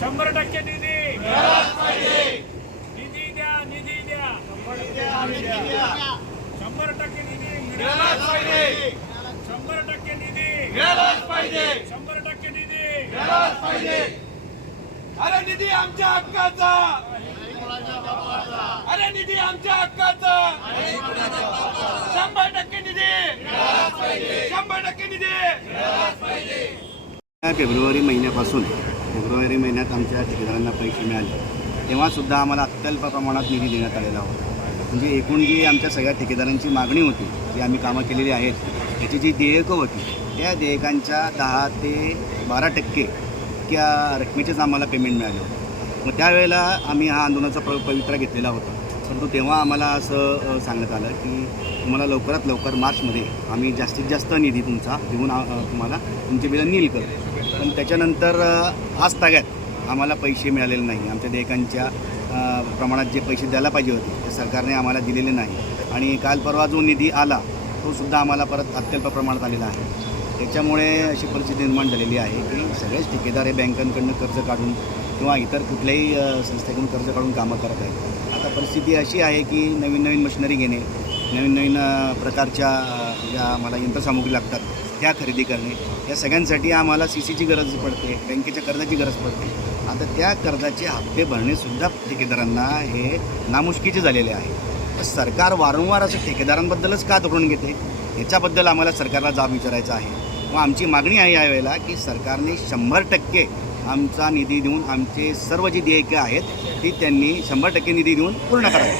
शंभर टक्के निधी. निधी द्या निधी द्या. शंभर टक्के निधी. मिळालाच पाहिजे. शंभर टक्के निधी. मिळालाच पाहिजे. शंभर टक्के निधी. मिळालाच पाहिजे. अरे निधी आमच्या हक्काचा. अरे निधी आमच्या हक्काचा. शंभर टक्के निधी. शंभर टक्के निधी. फेब्रुवारी महिन्यापासून फेब्रुवारी महिन्यात आमच्या ठेकेदारांना पैसे मिळाले. तेव्हासुद्धा आम्हाला अत्यल्प प्रमाणात निधी देण्यात आलेला होता. म्हणजे एकूण जी आमच्या सगळ्या ठेकेदारांची मागणी होती जी आम्ही कामं केलेली आहेत त्याची जी देयकं होती त्या देयकांच्या दहा ते बारा टक्के त्या रकमेचेच आम्हाला पेमेंट मिळाले होते. मग त्यावेळेला आम्ही हा आंदोलनाचा प पवित्रा घेतलेला होता. परंतु तेव्हा आम्हाला असं सांगण्यात आलं की तुम्हाला लवकरात लवकर मार्चमध्ये आम्ही जास्तीत जास्त निधी तुमचा देऊन तुम्हाला तुमचे बिलं नील करू. पण त्याच्यानंतर आज ताग्यात आम्हाला पैसे मिळालेले नाही. आमच्या देयकांच्या प्रमाणात जे पैसे द्यायला पाहिजे होते ते सरकारने आम्हाला दिलेले नाही. आणि काल परवा जो निधी आला तो सुद्धा आम्हाला परत अत्यल्प प्रमाणात आलेला आहे. त्याच्यामुळे अशी परिस्थिती निर्माण झालेली आहे की सगळेच ठेकेदार हे बँकांकडनं कर्ज काढून किंवा इतर कुठल्याही संस्थेकडून कर्ज काढून कामं करत आहेत. परिस्थिती अशी आहे की नवीन नवीन मशिनरी घेणे नवीन नवीन प्रकारच्या ज्या आम्हाला यंत्रसामुग्री लागतात त्या खरेदी करणे या सगळ्यांसाठी आम्हाला सी सीची गरज पडते बँकेच्या कर्जाची गरज पडते. आता त्या कर्जाचे हप्ते भरणेसुद्धा ठेकेदारांना हे नामुष्कीचे झालेले आहे. सरकार वारंवार असं ठेकेदारांबद्दलच का धोरण घेते? याच्याबद्दल आम्हाला सरकारला जाब विचारायचा आहे. व आमची मागणी आहे यावेळेला की सरकारने शंभर टक्के आमचा निधी देऊन आमचे सर्व जी देयके आहेत ती त्यांनी शंभर टक्के निधी देऊन पूर्ण करावी.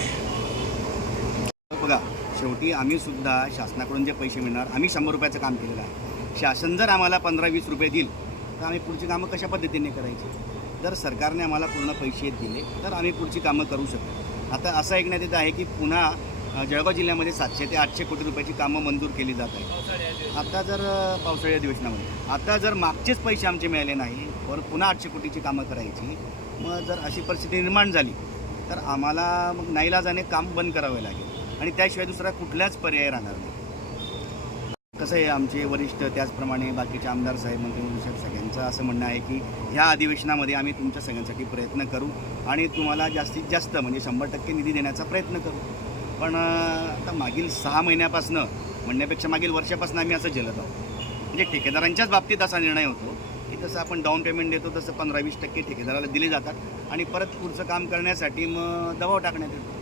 बघा शेवटी आम्ही सुद्धा शासनाकडून जे पैसे मिळणार आम्ही शंभर रुपयाचं काम केलेलं आहे. शासन जर आम्हाला पंधरा वीस रुपये देईल तर आम्ही पुढची कामं कशा पद्धतीने करायची? जर सरकारने आम्हाला पूर्ण पैसे दिले तर आम्ही पुढची कामं करू शकतो. आता असं ऐकण्यात येत आहे की पुन्हा जळगाव जिल्ह्यामध्ये सातशे ते आठशे कोटी रुपयाची कामं मंजूर केली जात आहेत. आता जर पावसाळी अधिवेशनामध्ये आता जर मागचेच पैसे आमचे मिळाले नाही वर पुन्हा आठशे कोटीची कामं करायची मग जर अशी परिस्थिती निर्माण झाली तर आम्हाला मग नाईलाजाने काम बंद करावे लागेल. आणि त्याशिवाय दुसरा कुठलाच पर्याय राहणार नाही. कसं आहे आमचे वरिष्ठ त्याचप्रमाणे बाकीचे आमदार साहेब मंत्रिमंडळ साहेब सगळ्यांचं असं म्हणणं आहे की ह्या अधिवेशनामध्ये आम्ही तुमच्या सगळ्यांसाठी प्रयत्न करू आणि तुम्हाला जास्तीत जास्त म्हणजे शंभर टक्के निधी देण्याचा प्रयत्न करू. पण आता मागील सहा महिन्यापासनं म्हणण्यापेक्षा मागील वर्षापासून आम्ही असं झेलत आहोत. म्हणजे ठेकेदारांच्याच बाबतीत असा निर्णय होतो की जसं आपण डाऊन पेमेंट देतो तसं पंधरा वीस टक्के ठेकेदाराला दिले जातात आणि परत पुढचं काम करण्यासाठी मग दबाव टाकण्यात येतो.